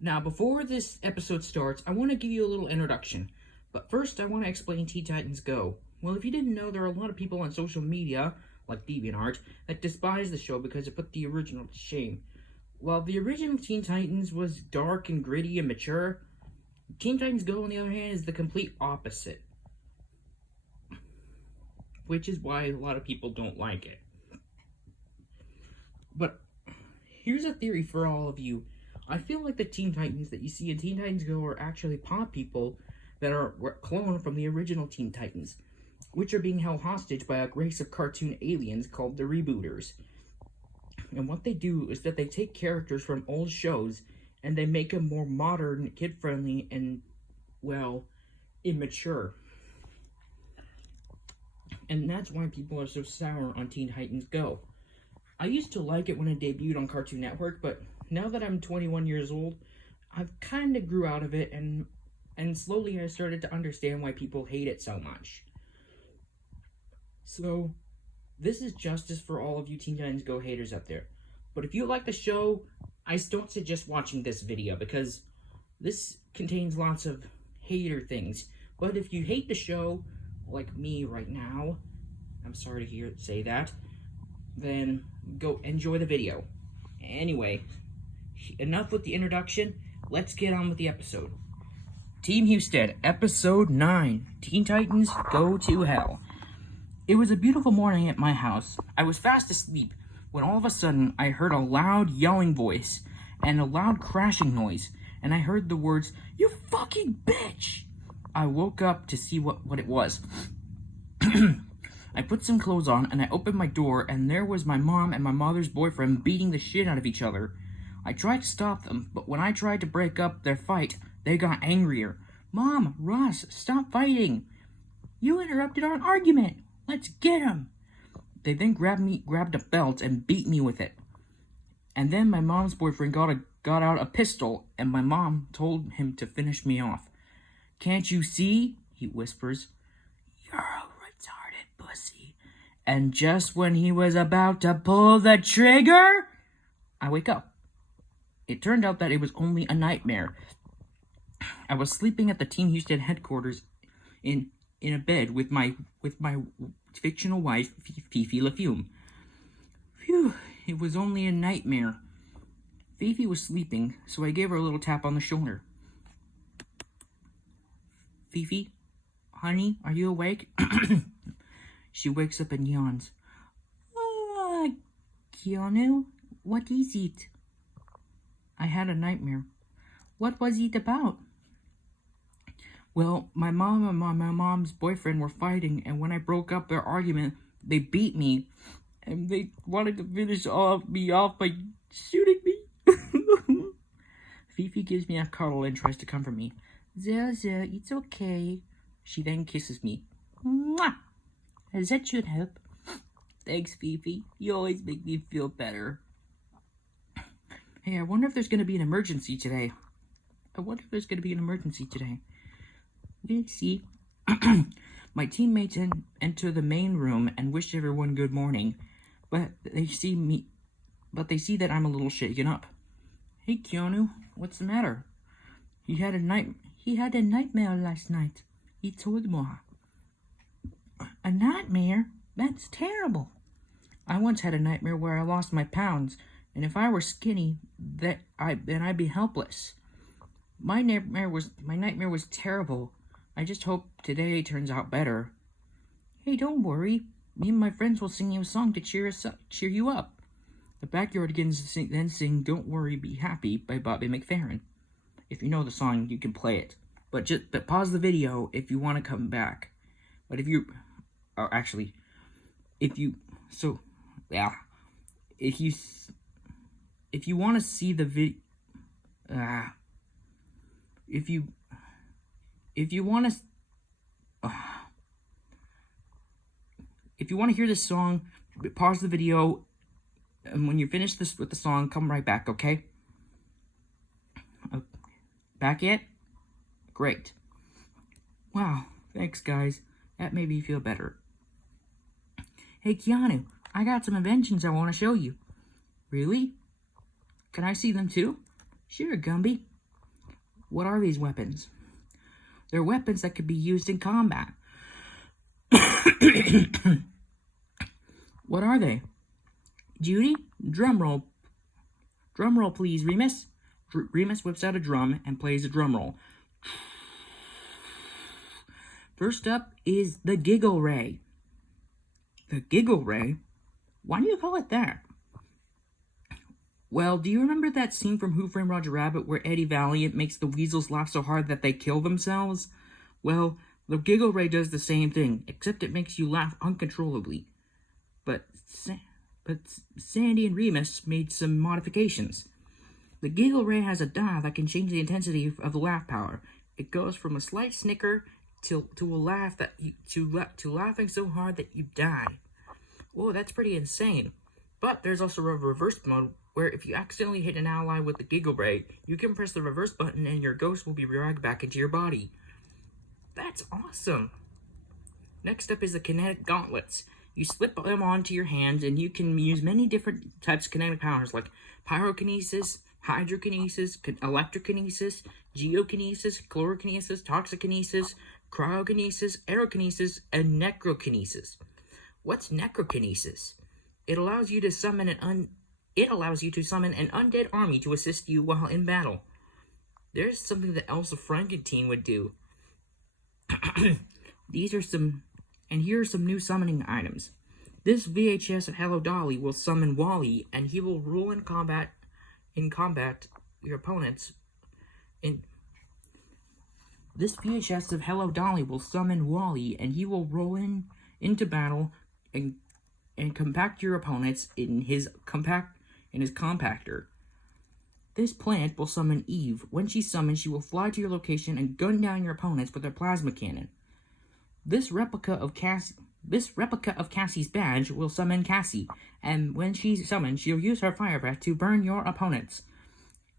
Now, before this episode starts, I want to give you a little introduction. But first, I want to explain Teen Titans Go. Well, if you didn't know, there are a lot of people on social media, like DeviantArt, that despise the show because it put the original to shame. While the original Teen Titans was dark and gritty and mature, Teen Titans Go, on the other hand, is the complete opposite. Which is why a lot of people don't like it. But here's a theory for all of you. I feel like the Teen Titans that you see in Teen Titans Go are actually pop people that are cloned from the original Teen Titans, which are being held hostage by a race of cartoon aliens called the Rebooters. And what they do is that they take characters from old shows and they make them more modern, kid-friendly, and, well, immature. And that's why people are so sour on Teen Titans Go. I used to like it when it debuted on Cartoon Network, but now that I'm 21 years old, I've kind of grew out of it, and slowly I started to understand why people hate it so much. So, this is justice for all of you Teen Titans Go haters out there. But if you like the show, I don't suggest watching this video, because this contains lots of hater things. But if you hate the show, like me right now, I'm sorry to say that, then go enjoy the video. Anyway, enough with the introduction, let's get on with the episode. Team Husted, Episode 9, Teen Titans Go to Hell. It was a beautiful morning at my house. I was fast asleep when all of a sudden I heard a loud yelling voice and a loud crashing noise, and I heard the words, "You fucking bitch!" I woke up to see what it was. I put some clothes on and I opened my door, and there was my mom and my mother's boyfriend beating the shit out of each other. I tried to stop them, but when I tried to break up their fight, they got angrier. "Mom, Ross, stop fighting. You interrupted our argument. Let's get him." They then grabbed a belt and beat me with it. And then my mom's boyfriend got out a pistol, and my mom told him to finish me off. "Can't you see?" he whispers. "You're a retarded pussy." And just when he was about to pull the trigger, I wake up. It turned out that it was only a nightmare. I was sleeping at the Team Husted headquarters in a bed with my fictional wife, Fifi LaFume. Phew, it was only a nightmare. Fifi was sleeping, so I gave her a little tap on the shoulder. "Fifi, honey, are you awake?" She wakes up and yawns. Keanu, what is it?" "I had a nightmare." "What was it about?" "Well, my mom and my mom's boyfriend were fighting, and when I broke up their argument, they beat me, and they wanted to finish me off by shooting me." Fifi gives me a cuddle and tries to comfort me. "There, it's okay." She then kisses me. Mwah! That should help. "Thanks, Fifi. You always make me feel better." Hey, I wonder if there's going to be an emergency today. We'll see. My teammates enter the main room and wish everyone good morning, but they see that I'm a little shaken up. "Hey, Keanu, what's the matter?" He had a nightmare last night. He told me." "A nightmare? That's terrible." "I once had a nightmare where I lost my pounds, and if I were skinny, then I'd be helpless. My nightmare was terrible. I just hope today turns out better." "Hey, don't worry. Me and my friends will sing you a song to cheer you up." The Backyardigans then sing "Don't Worry, Be Happy" by Bobby McFerrin. If you know the song, you can play it. But pause the video if you want to come back. But if you want to see the if you want to hear this song, pause the video, and when you're finished with the song, come right back, okay? Back yet? Great. Wow, thanks guys. That made me feel better. "Hey Keanu, I got some inventions I want to show you." "Really? Can I see them too?" "Sure, Gumby." What are these weapons? They're weapons that could be used in combat. What are they? Judy, drum roll. Drum roll, please, Remus. Remus whips out a drum and plays a drum roll. First up is the Giggle Ray. The Giggle Ray? Why do you call it that? Well, do you remember that scene from Who Framed Roger Rabbit where Eddie Valiant makes the weasels laugh so hard that they kill themselves? Well, the Giggle Ray does the same thing, except it makes you laugh uncontrollably. But Sandy and Remus made some modifications. The Giggle Ray has a dial that can change the intensity of the laugh power. It goes from a slight snicker to a laugh to laughing so hard that you die. Whoa, that's pretty insane. But there's also a reverse mode where if you accidentally hit an ally with the Giggle Ray, you can press the reverse button and your ghost will be dragged back into your body. That's awesome. Next up is the kinetic gauntlets. You slip them onto your hands and you can use many different types of kinetic powers like pyrokinesis, hydrokinesis, electrokinesis, geokinesis, chlorokinesis, toxikinesis, cryokinesis, aerokinesis, and necrokinesis. What's necrokinesis? It allows you to summon an undead army to assist you while in battle. There's something that Elsa Frankenteen would do. Here are some new summoning items. This VHS of Hello Dolly will summon Wally, and he will rule in combat your opponents. This VHS of Hello Dolly will summon Wally, and he will roll into battle and compact your opponents in his compactor. This plant will summon Eve. When she's summoned, she will fly to your location and gun down your opponents with her plasma cannon. This replica of Cassie's badge will summon Cassie, and when she's summoned, she'll use her fire breath to burn your opponents.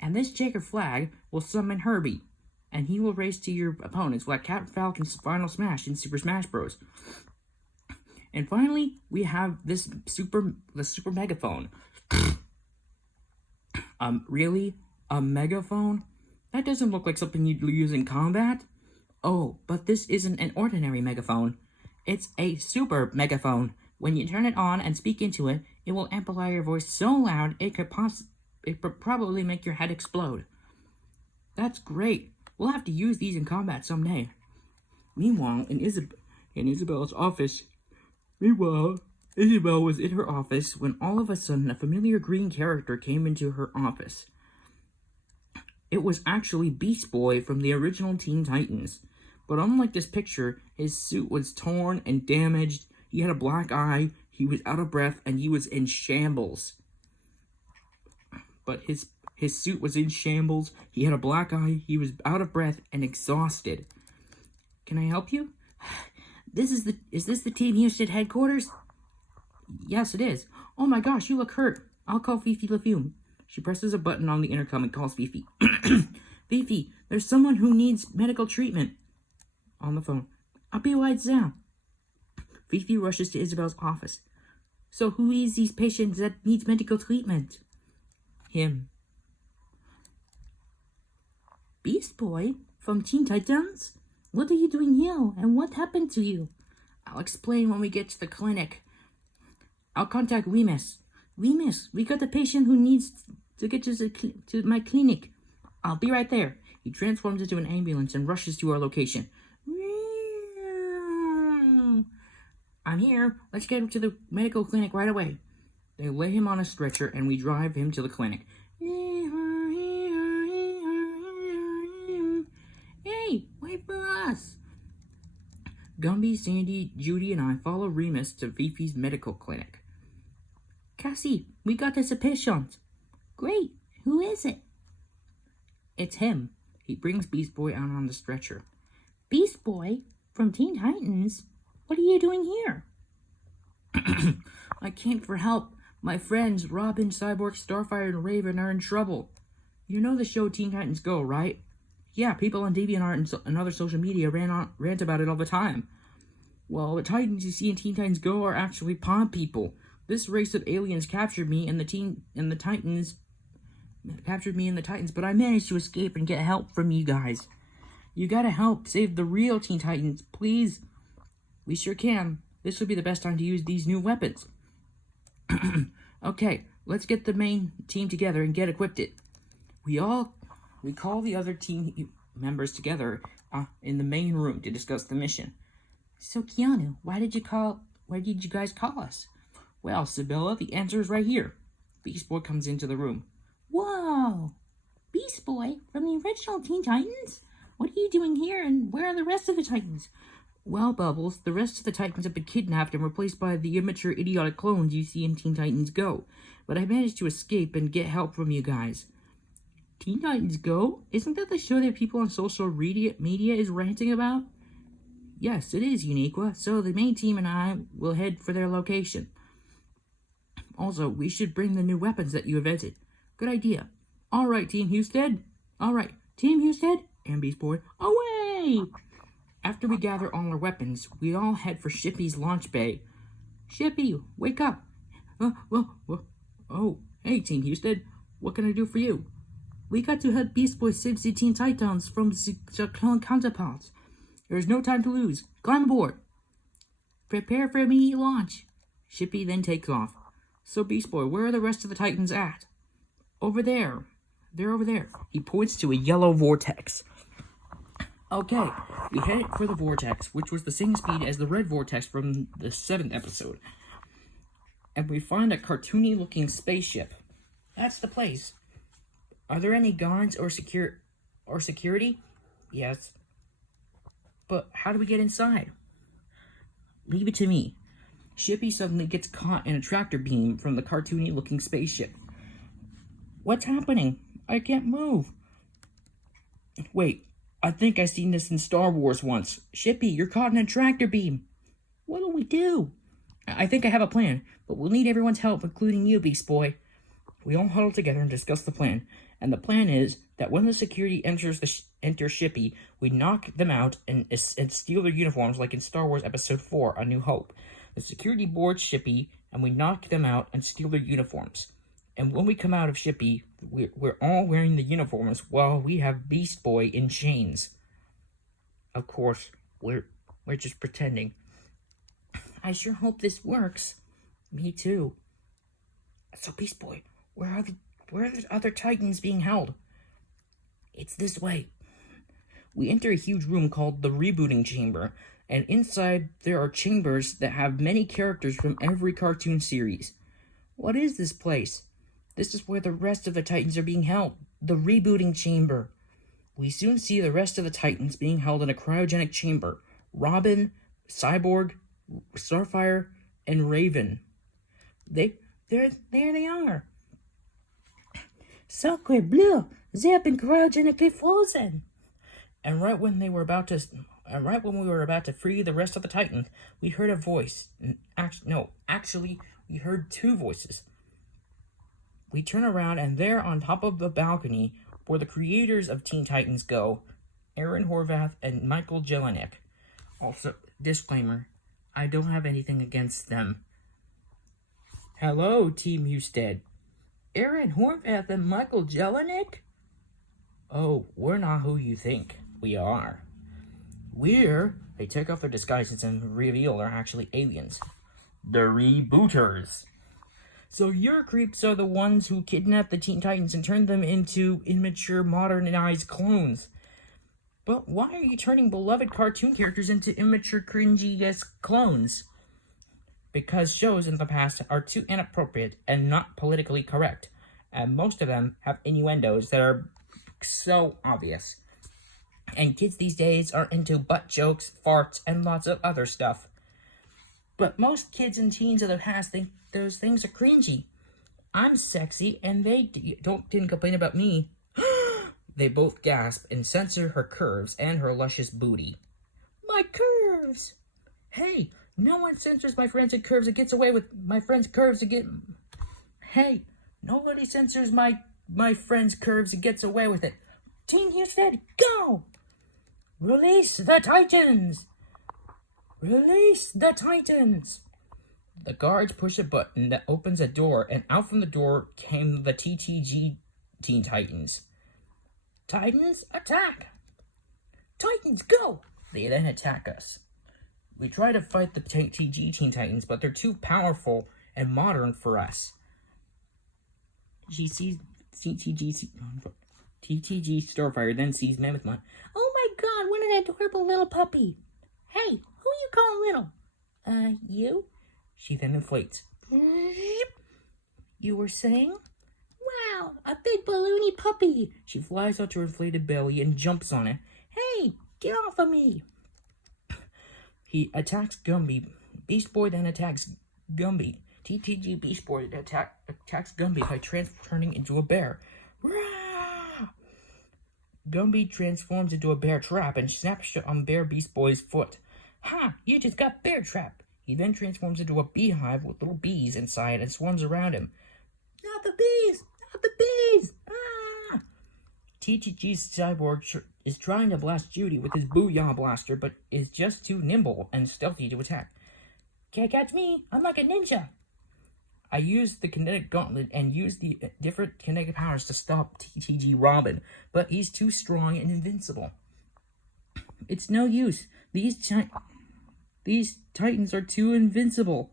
And this Jaeger flag will summon Herbie, and he will race to your opponents like Captain Falcon's Final Smash in Super Smash Bros. And finally, we have the super megaphone. Really? A megaphone? That doesn't look like something you'd use in combat. Oh, but this isn't an ordinary megaphone. It's a super megaphone. When you turn it on and speak into it, it will amplify your voice so loud it could probably make your head explode. That's great. We'll have to use these in combat someday. Meanwhile, Isabel was in her office when all of a sudden a familiar green character came into her office. It was actually Beast Boy from the original Teen Titans. But unlike this picture, his suit was torn and damaged, he had a black eye, he was out of breath, and he was in shambles. But his suit was in shambles, he had a black eye, he was out of breath and exhausted. Can I help you? Is this the Team Husted headquarters? Yes, it is. Oh my gosh, you look hurt. I'll call Fifi LaFume. She presses a button on the intercom and calls Fifi. Fifi, there's someone who needs medical treatment. On the phone. I'll be right down. Fifi rushes to Isabel's office. So who is these patients that needs medical treatment? Him. Beast Boy? From Teen Titans? What are you doing here, and what happened to you? I'll explain when we get to the clinic. I'll contact Remus. Remus, we got a patient who needs to get to my clinic. I'll be right there. He transforms into an ambulance and rushes to our location. I'm here. Let's get him to the medical clinic right away. They lay him on a stretcher and we drive him to the clinic. Hey, wait for us. Gumby, Sandy, Judy, and I follow Remus to Fifi's medical clinic. Cassie, we got us a patient. Great. Who is it? It's him. He brings Beast Boy out on the stretcher. Beast Boy? From Teen Titans? What are you doing here? I came for help. My friends, Robin, Cyborg, Starfire, and Raven are in trouble. You know the show Teen Titans Go, right? Yeah, people on DeviantArt and other social media rant about it all the time. Well, the Titans you see in Teen Titans Go are actually pond people. This race of aliens captured me, and the Titans captured me and the Titans, but I managed to escape and get help from you guys. You gotta help save the real Teen Titans, please. We sure can. This would be the best time to use these new weapons. Okay, let's get the main team together and get equipped. We call the other team members together in the main room to discuss the mission. So Keanu, why did you guys call us? Well, Sibylla, the answer is right here. Beast Boy comes into the room. Whoa! Beast Boy from the original Teen Titans? What are you doing here, and where are the rest of the Titans? Well, Bubbles, the rest of the Titans have been kidnapped and replaced by the immature, idiotic clones you see in Teen Titans Go. But I managed to escape and get help from you guys. Teen Titans Go? Isn't that the show that people on social media is ranting about? Yes, it is, Uniqua. So the main team and I will head for their location. Also, we should bring the new weapons that you invented. Good idea. All right, Team Husted. All right, Team Husted and Beast Boy, away! After we gather all our weapons, we all head for Shippy's launch bay. Shippy, wake up! Oh, hey, Team Husted. What can I do for you? We got to help Beast Boy save the Teen Titans from the clone counterparts. There is no time to lose. Climb aboard. Prepare for immediate launch. Shippy then takes off. So, Beast Boy, where are the rest of the Titans at? Over there. They're over there. He points to a yellow vortex. Okay, we head for the vortex, which was the same speed as the red vortex from the 7th episode. And we find a cartoony-looking spaceship. That's the place. Are there any guards or security? Yes. But how do we get inside? Leave it to me. Shippy suddenly gets caught in a tractor beam from the cartoony-looking spaceship. What's happening? I can't move. Wait, I think I've seen this in Star Wars once. Shippy, you're caught in a tractor beam. What do we do? I think I have a plan, but we'll need everyone's help, including you, Beast Boy. We all huddle together and discuss the plan. And the plan is that when the security enters Shippy, we knock them out and steal their uniforms like in Star Wars Episode 4, A New Hope. The security boards Shippy, and we knock them out and steal their uniforms. And when we come out of Shippy, we're all wearing the uniforms while we have Beast Boy in chains. Of course, we're just pretending. I sure hope this works. Me too. So, Beast Boy, where are the other Titans being held? It's this way. We enter a huge room called the Rebooting Chamber, and inside there are chambers that have many characters from every cartoon series. What is this place? This is where the rest of the Titans are being held, the Rebooting Chamber. We soon see the rest of the Titans being held in a cryogenic chamber. Robin, Cyborg, Starfire, and Raven. There they are. Sacre bleu, they have been cryogenically frozen. And right when we were about to free the rest of the Titans, we heard a voice. Actually, we heard two voices. We turn around, and there on top of the balcony were the creators of Teen Titans Go, Aaron Horvath and Michael Jelinek. Also, disclaimer, I don't have anything against them. Hello, Team Husted. Aaron Horvath and Michael Jelinek? Oh, we're not who you think we are. They take off their disguises and reveal they're actually aliens. The Rebooters. So your creeps are the ones who kidnapped the Teen Titans and turned them into immature, modernized clones. But why are you turning beloved cartoon characters into immature, cringy-esque clones? Because shows in the past are too inappropriate and not politically correct, and most of them have innuendos that are so obvious. And kids these days are into butt jokes, farts, and lots of other stuff. But most kids and teens of the past think those things are cringy. I'm sexy, and they didn't complain about me. They both gasp and censor her curves and her luscious booty. My curves! Hey, no one censors my friends and curves and gets away with my friends' curves again. Hey, nobody censors my friend's curves and gets away with it. Team Husted, go! Release the Titans! Release the Titans! The guards push a button that opens a door, and out from the door came the TTG Teen Titans. Titans, attack! Titans, go! They then attack us. We try to fight the TTG Teen Titans, but they're too powerful and modern for us. She sees TTG Starfire, then sees Mammoth Mutt. Oh my god, what an adorable little puppy! Hey, who you calling little? You? She then inflates. You were saying? Wow, a big balloony puppy! She flies out to her inflated belly and jumps on it. Hey, get off of me! He attacks Gumby. Beast Boy then attacks Gumby. TTG Beast Boy attacks Gumby by turning into a bear. Rah! Gumby transforms into a bear trap and snaps on Bear Beast Boy's foot. Ha! You just got bear trapped! He then transforms into a beehive with little bees inside and swarms around him. Not the bees! Not the bees! Ah! TTG's cyborg is trying to blast Judy with his Booyah Blaster, but is just too nimble and stealthy to attack. Can't catch me! I'm like a ninja! I use the kinetic gauntlet and use the different kinetic powers to stop TTG Robin, but he's too strong and invincible. It's no use. These Titans are too invincible.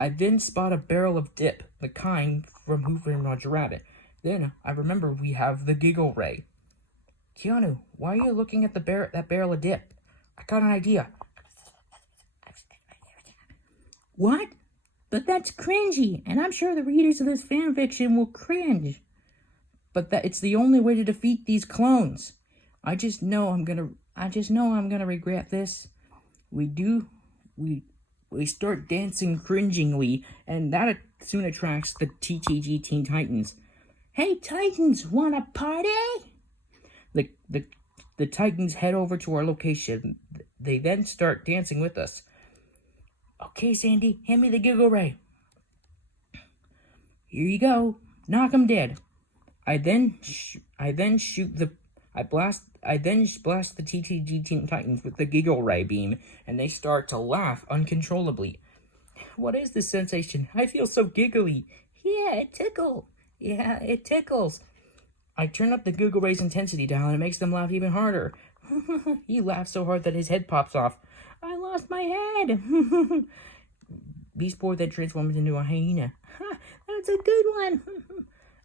I then spot a barrel of dip, the kind from Who Framed Roger Rabbit. Then I remember we have the Giggle Ray. Keanu, why are you looking at that barrel of dip? I got an idea. What? But that's cringy, and I'm sure the readers of this fanfiction will cringe. But it's the only way to defeat these clones. I just know I'm gonna regret this. We start dancing cringingly, and that soon attracts the TTG Teen Titans. Hey Titans, wanna party? The Titans head over to our location. They then start dancing with us. Okay, Sandy, hand me the Giggle Ray. Here you go. Knock 'em dead. I then blast the TTG Teen Titans with the Giggle Ray beam, and they start to laugh uncontrollably. What is this sensation? I feel so giggly. Yeah, it tickles. I turn up the Giggle Ray's intensity dial, and it makes them laugh even harder. He laughs so hard that his head pops off. I lost my head. Beast Boy then transforms into a hyena. That's a good one.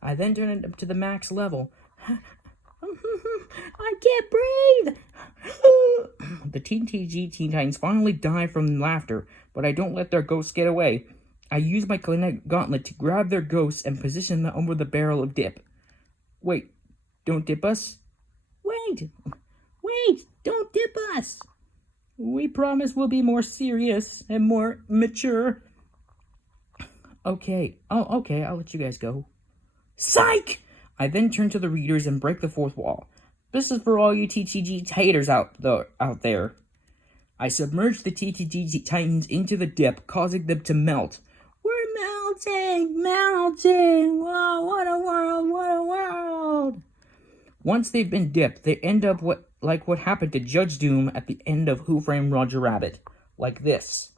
I then turn it up to the max level. I can't breathe. The TTG Teen Titans finally die from laughter, but I don't let their ghosts get away. I use my kinetic gauntlet to grab their ghosts and position them over the barrel of dip. Wait, don't dip us? Wait, don't dip us. We promise we'll be more serious and more mature. Okay, I'll let you guys go. Psych! I then turn to the readers and break the fourth wall. This is for all you TTG haters out there. I submerge the TTG Titans into the dip, causing them to melt. We're melting! Whoa, what a world! Once they've been dipped, they end up like what happened to Judge Doom at the end of Who Framed Roger Rabbit. Like this.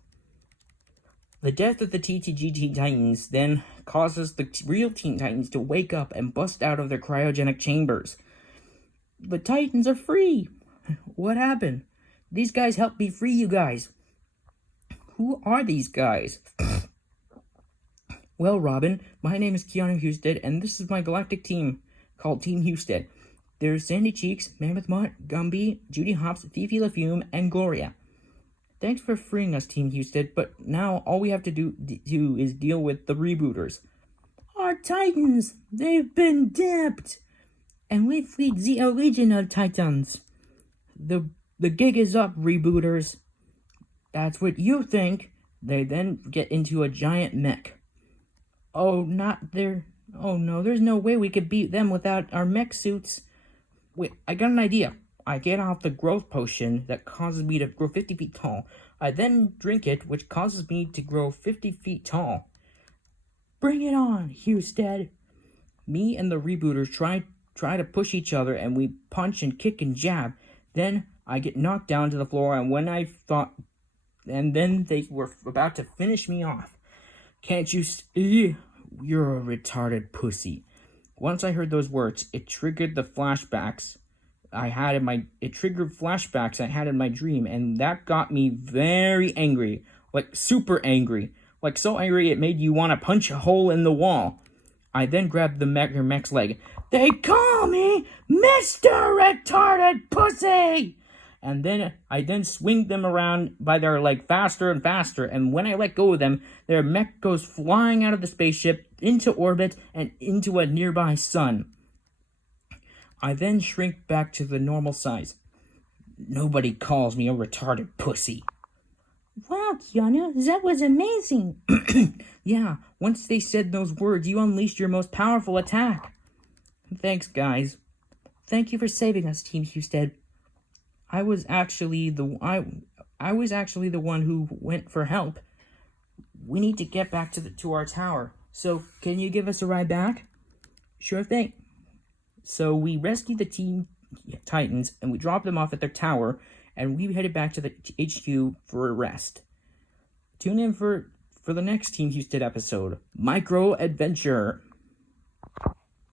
The death of the TTG Teen Titans then causes the real Teen Titans to wake up and bust out of their cryogenic chambers. The Titans are free! What happened? These guys helped me free you guys. Who are these guys? Well, Robin, my name is Keanu Husted, and this is my galactic team called Team Husted. There's Sandy Cheeks, Mammoth Mutt, Gumby, Judy Hopps, Fifi LaFume, and Gloria. Thanks for freeing us, Team Husted, but now all we have to do is deal with the rebooters. Our Titans! They've been dipped! And we freed the original Titans. The gig is up, rebooters. That's what you think. They then get into a giant mech. Oh no, there's no way we could beat them without our mech suits. Wait, I got an idea. I get off the growth potion that causes me to grow 50 feet tall. I then drink it, which causes me to grow 50 feet tall. Bring it on, Husted. Me and the rebooters try to push each other, and we punch and kick and jab. Then I get knocked down to the floor, and then they were about to finish me off. Can't you see? You're a retarded pussy. Once I heard those words, it triggered flashbacks I had in my dream, and that got me very angry, like super angry, like so angry it made you want to punch a hole in the wall. I then grabbed the mech's leg. They call me Mr. Retarded Pussy! And then I swing them around by their leg faster and faster, and when I let go of them, their mech goes flying out of the spaceship into orbit and into a nearby sun. I then shrink back to the normal size. Nobody calls me a retarded pussy. Wow, Keanu, that was amazing. Yeah, once they said those words, you unleashed your most powerful attack. Thanks, guys. Thank you for saving us, Team Husted. I was actually the one who went for help. We need to get back to our tower. So, can you give us a ride back? Sure thing. So we rescued the Teen Titans and we dropped them off at their tower, and we headed back to the HQ for a rest. Tune in for the next Team Husted episode, Micro Adventure.